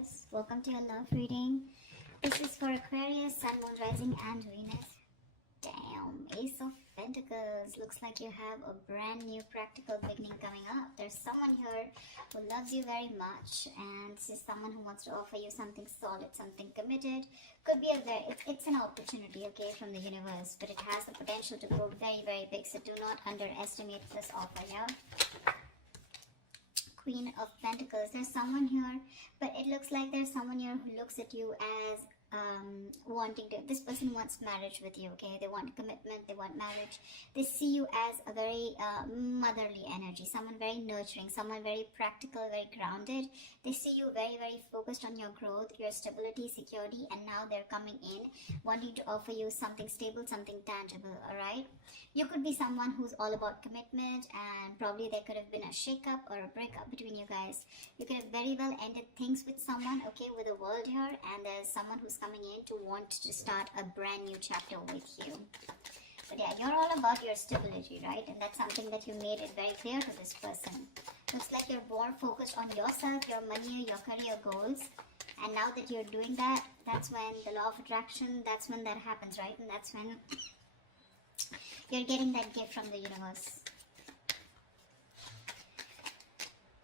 Aquarius, welcome to your love reading. This is for Aquarius, Sun, Moon, Rising and Venus. Damn, Ace of Pentacles. Looks like you have a brand new practical beginning coming up. There's someone here who loves you very much, and this is someone who wants to offer you something solid, something committed. Could be it's an opportunity, okay, from the universe, but it has the potential to go very, very big. So do not underestimate this offer, yeah? Queen of Pentacles. There's someone here, but it looks like there's someone here who looks at you as wanting to, this person wants marriage with you, okay? They want commitment, they want marriage. They see you as a very motherly energy, someone very nurturing, someone very practical, very grounded. They see you very, very focused on your growth, your stability, security, and now they're coming in wanting to offer you something stable, something tangible, all right? You could be someone who's all about commitment, and probably there could have been a shake-up or a breakup between you guys. You could have very well ended things with someone, okay, with the world here, and there's someone who's coming in to want to start a brand new chapter with you. But yeah, you're all about your stability, right? And that's something that you made it very clear to this person. Looks like you're more focused on yourself, your money, your career goals. And now that you're doing that, that's when the law of attraction, that's when that happens, right? And that's when you're getting that gift from the universe.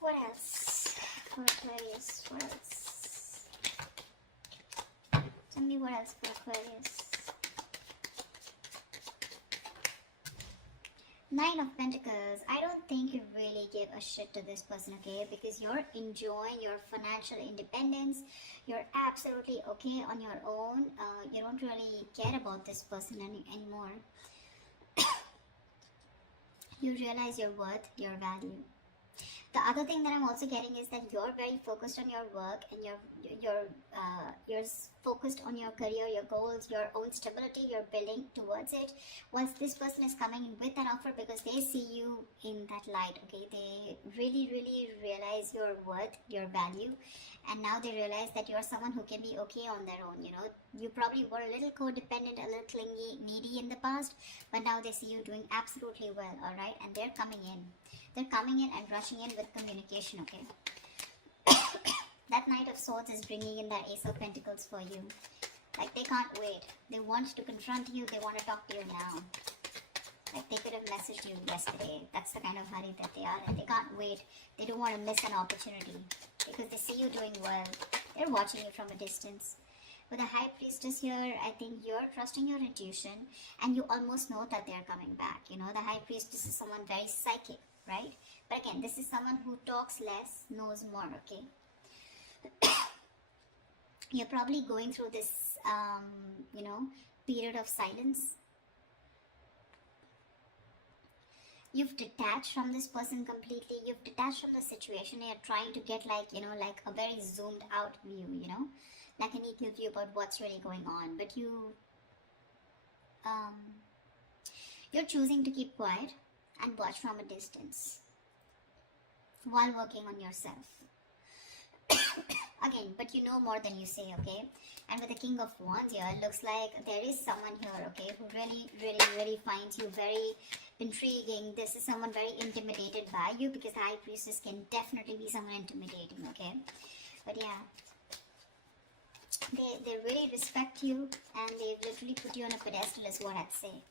What else for Aquarius? What else? Tell me what else for Aquarius. Nine of Pentacles. I don't think you really give a shit to this person, okay? Because you're enjoying your financial independence. You're absolutely okay on your own. You don't really care about this person anymore. You realize your worth, your value. The other thing that I'm also getting is that you're very focused on your work, and you're focused on your career, your goals, your own stability. You're building towards it. Once this person is coming in with an offer, because they see you in that light, okay, they really, really realize your worth, your value, and now they realize that you're someone who can be okay on their own. You know, you probably were a little codependent, a little clingy, needy in the past, but now they see you doing absolutely well, all right, and they're coming in. They're coming in and rushing in with communication, okay? That Knight of Swords is bringing in that Ace of Pentacles for you. Like, they can't wait. They want to confront you. They want to talk to you now. Like, they could have messaged you yesterday. That's the kind of hurry that they are. And they can't wait. They don't want to miss an opportunity. Because they see you doing well. They're watching you from a distance. With the High Priestess here, I think you're trusting your intuition. And you almost know that they're coming back. You know, the High Priestess is someone very psychic, right? But again, this is someone who talks less, knows more, okay? You're probably going through this, you know, period of silence. You've detached from this person completely. You've detached from the situation. You're trying to get, like, you know, like a very zoomed out view, you know, like an equal view about what's really going on. But you're choosing to keep quiet and watch from a distance while working on yourself. Again, but you know more than you say, okay? And with the King of Wands here, it looks like there is someone here, okay, who really, really, really finds you very intriguing. This is someone very intimidated by you, because the High Priestess can definitely be someone intimidating, okay? But yeah, they really respect you, and they've literally put you on a pedestal, is what I'd say.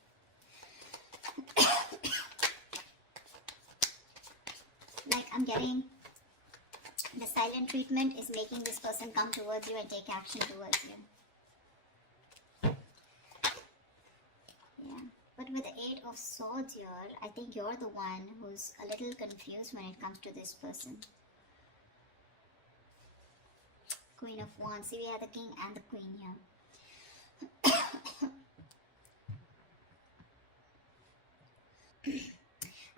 Like, I'm getting the silent treatment is making this person come towards you and take action towards you. Yeah, but with the Eight of Swords here, I think you're the one who's a little confused when it comes to this person. Queen of Wands. See, we have the King and the Queen here.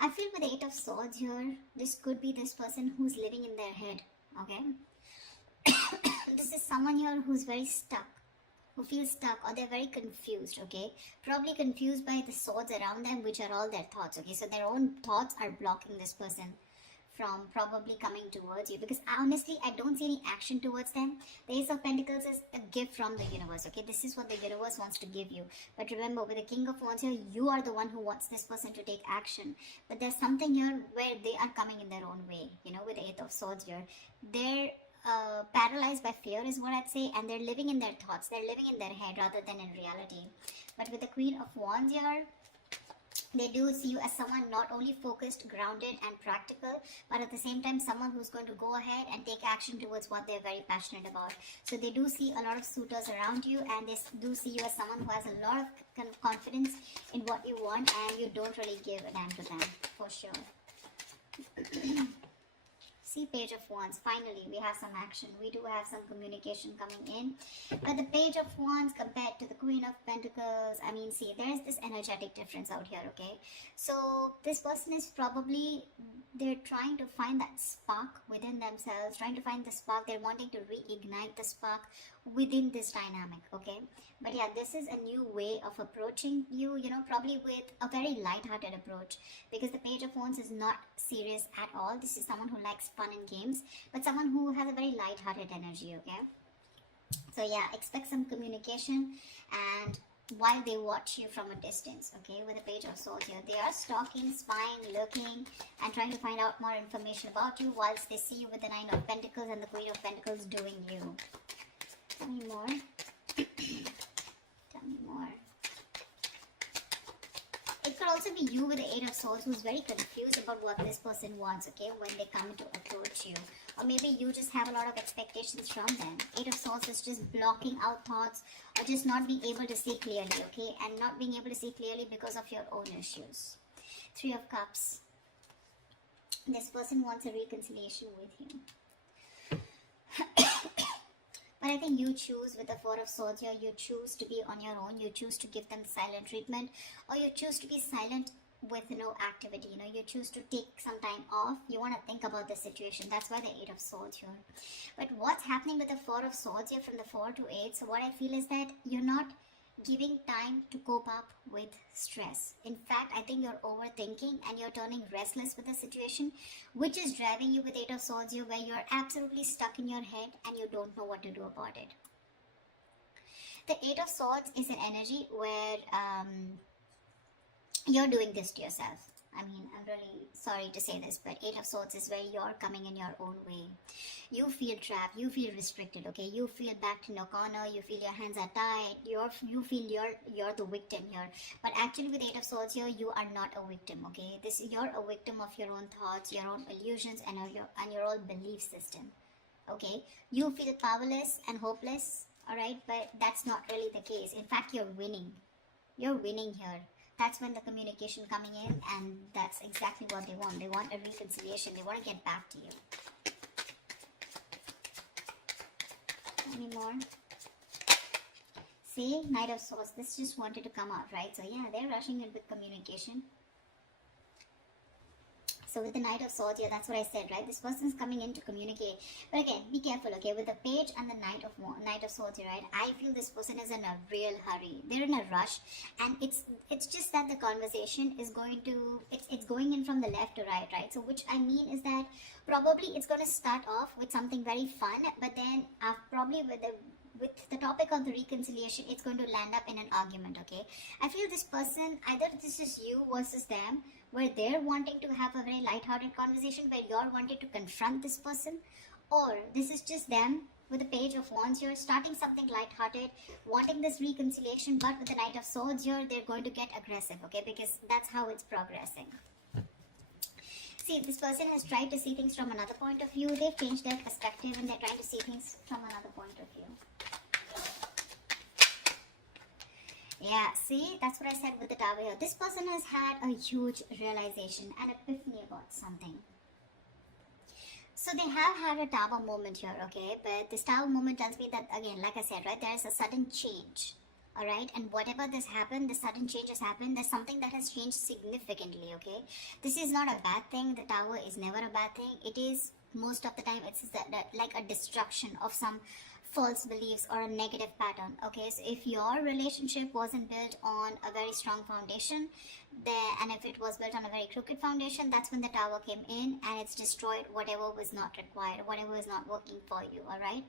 I feel with the Eight of Swords here, this could be this person who's living in their head, okay? This is someone here who's very stuck, who feels stuck, or they're very confused, okay? Probably confused by the swords around them, which are all their thoughts, okay? So their own thoughts are blocking this person from probably coming towards you, because honestly, I don't see any action towards them. The Ace of Pentacles is a gift from the universe, okay? This is what the universe wants to give you. But remember, with the King of Wands here, you are the one who wants this person to take action. But there's something here where they are coming in their own way, you know, with the Eight of Swords here. They're paralyzed by fear is what I'd say, and they're living in their thoughts, they're living in their head rather than in reality. But with the Queen of Wands here, they do see you as someone not only focused, grounded and practical, but at the same time someone who's going to go ahead and take action towards what they're very passionate about. So they do see a lot of suitors around you, and they do see you as someone who has a lot of confidence in what you want, and you don't really give a damn to them, for sure. See, Page of Wands. Finally, we have some action. We do have some communication coming in. But the Page of Wands compared to the Queen of Pentacles, I mean, see, there is this energetic difference out here, okay? So, this person is probably, they're trying to find that spark within themselves, trying to find the spark. They're wanting to reignite the spark within this dynamic, okay? But yeah, this is a new way of approaching you, you know, probably with a very light-hearted approach, because the Page of Wands is not serious at all. This is someone who likes fun and games, but someone who has a very light-hearted energy, okay? So yeah, expect some communication, and while they watch you from a distance, okay, with the Page of Swords here, they are stalking, spying, looking, and trying to find out more information about you, whilst they see you with the Nine of Pentacles and the Queen of Pentacles doing you. Tell me more. Tell me more. It could also be you with the Eight of Swords who's very confused about what this person wants, okay, when they come to approach you. Or maybe you just have a lot of expectations from them. Eight of Swords is just blocking out thoughts, or just not being able to see clearly, okay, and not being able to see clearly because of your own issues. Three of Cups. This person wants a reconciliation with you. But I think you choose with the Four of Swords here, you choose to be on your own, you choose to give them silent treatment, or you choose to be silent with no activity, you know, you choose to take some time off, you want to think about the situation. That's why the Eight of Swords here. But what's happening with the Four of Swords here from the 4 to 8, so what I feel is that you're not giving time to cope up with stress. In fact, I think you're overthinking and you're turning restless with the situation, which is driving you with Eight of Swords here, where you're absolutely stuck in your head and you don't know what to do about it. The Eight of Swords is an energy where you're doing this to yourself. I mean, I'm really sorry to say this, but Eight of Swords is where you're coming in your own way. You feel trapped, you feel restricted, okay? You feel backed in a corner, you feel your hands are tied, you feel you're the victim here. But actually with Eight of Swords here, you are not a victim, okay? You're a victim of your own thoughts, your own illusions, and your own belief system, okay? You feel powerless and hopeless, alright? But that's not really the case. In fact, you're winning. You're winning here. That's when the communication coming in, and that's exactly what they want. They want a reconciliation. They want to get back to you. Any more? See, Knight of Swords. This just wanted to come out, right? So yeah, they're rushing in with communication. So with the Knight of Swords here, that's what I said, right? This person's coming in to communicate. But again, be careful, okay? With the Page and the Knight of Swords here, right? I feel this person is in a real hurry. They're in a rush, and it's just that the conversation is going to, it's going in from the left to right, right? So which I mean is that probably it's going to start off with something very fun, but then probably with the topic of the reconciliation, it's going to land up in an argument, okay? I feel this person, either this is you versus them, where they're wanting to have a very light-hearted conversation, where you're wanting to confront this person, or this is just them with the Page of Wands here, starting something light-hearted, wanting this reconciliation, but with the Knight of Swords here, they're going to get aggressive, okay? Because that's how it's progressing. See, this person has tried to see things from another point of view. They've changed their perspective, and they're trying to see things from another point of view. Yeah, see, that's what I said with the Tower here. This person has had a huge realization, an epiphany about something. So they have had a Tower moment here, okay? But this Tower moment tells me that, again, like I said, right, there is a sudden change, alright? And whatever this happened, the sudden change has happened, there's something that has changed significantly, okay? This is not a bad thing. The Tower is never a bad thing. It is, most of the time, it's like a destruction of some false beliefs or a negative pattern, okay? So if your relationship wasn't built on a very strong foundation, and if it was built on a very crooked foundation, that's when the Tower came in, and it's destroyed whatever was not required, whatever was not working for you, all right?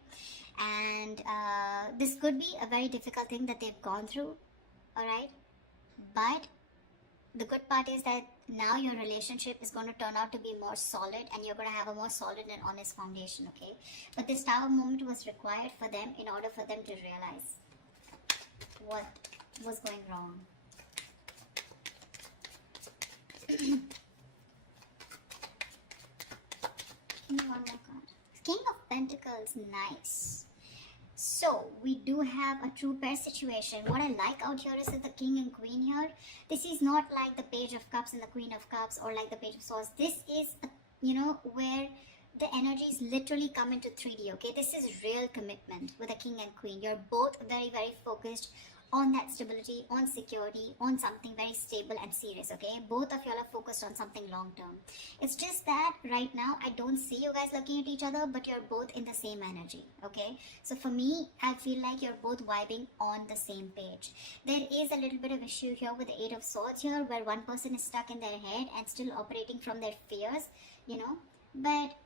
And this could be a very difficult thing that they've gone through, all right? But the good part is that Now your relationship is going to turn out to be more solid, and you're going to have a more solid and honest foundation, okay? But this Tower moment was required for them in order for them to realize what was going wrong. Give me one more card. King of Pentacles, nice. So we do have a true pair situation. What I like out here is that the King and Queen here, this is not like the Page of Cups and the Queen of Cups, or like the Page of Swords. This is, where the energies literally come into 3D, okay? This is real commitment with the King and Queen. You're both very, very focused on that stability, on security, on something very stable and serious, okay? Both of y'all are focused on something long term. It's just that right now I don't see you guys looking at each other, but you're both in the same energy, okay? So for me, I feel like you're both vibing on the same page. There is a little bit of issue here with the Eight of Swords here, where one person is stuck in their head and still operating from their fears, but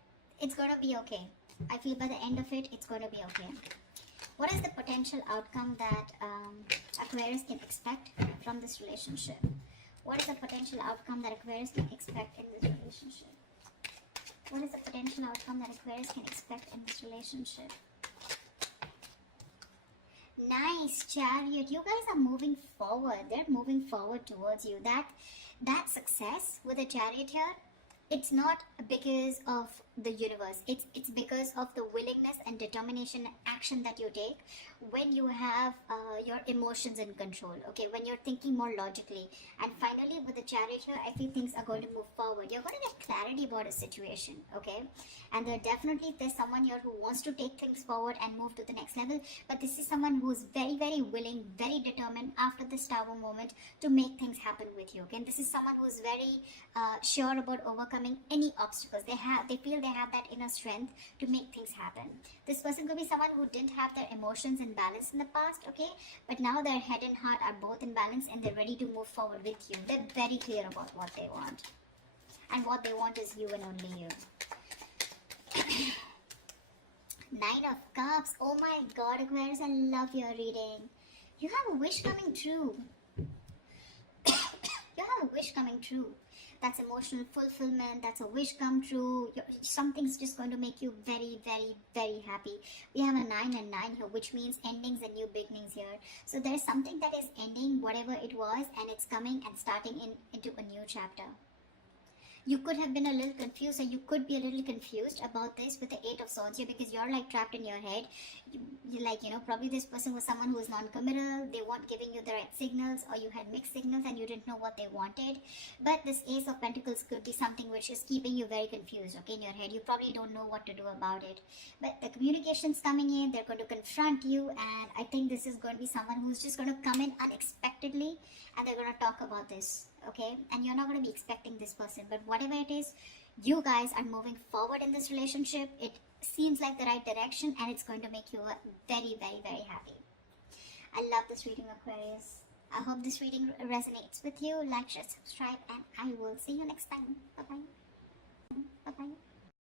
it's gonna be okay. I feel by the end of it, it's gonna be okay. What is the potential outcome that Aquarius can expect from this relationship? What is the potential outcome that Aquarius can expect in this relationship? What is the potential outcome that Aquarius can expect in this relationship? Nice, Chariot. You guys are moving forward. They're moving forward towards you. That success with the Chariot here, it's not because of the universe. It's because of the willingness and determination and action that you take when you have your emotions in control, okay? When you're thinking more logically. And finally, with the Chariot here, I feel things are going to move forward. You're going to get clarity about a situation, okay? And there's someone here who wants to take things forward and move to the next level. But this is someone who's very, very willing, very determined after this Tower moment to make things happen with you, okay? And this is someone who's very sure about overcoming any obstacles. They feel they have that inner strength to make things happen. This person could be someone who didn't have their emotions in balance in the past, okay? But now their head and heart are both in balance, and they're ready to move forward with you. They're very clear about what they want. And what they want is you and only you. Nine of Cups. Oh my God, Aquarius, I love your reading. You have a wish coming true. You have a wish coming true. That's emotional fulfillment. That's a wish come true. Something's just going to make you very, very, very happy. We have a 9 and 9 here, which means endings and new beginnings here. So there's something that is ending, whatever it was, and it's coming and starting into a new chapter. You could have been a little confused, or you could be a little confused about this with the Eight of Swords here, because you're like trapped in your head. Probably this person was someone who was non-committal. They weren't giving you the right signals, or you had mixed signals and you didn't know what they wanted. But this Ace of Pentacles could be something which is keeping you very confused, okay, in your head. You probably don't know what to do about it. But the communication's coming in. They're going to confront you, and I think this is going to be someone who's just going to come in unexpectedly, and they're going to talk about this, okay? And you're not going to be expecting this person, but whatever it is, you guys are moving forward in this relationship. It seems like the right direction, and it's going to make you very, very, very happy. I love this reading, Aquarius. I hope this reading resonates with you. Like, share, subscribe, and I will see you next time. Bye-bye. Bye-bye.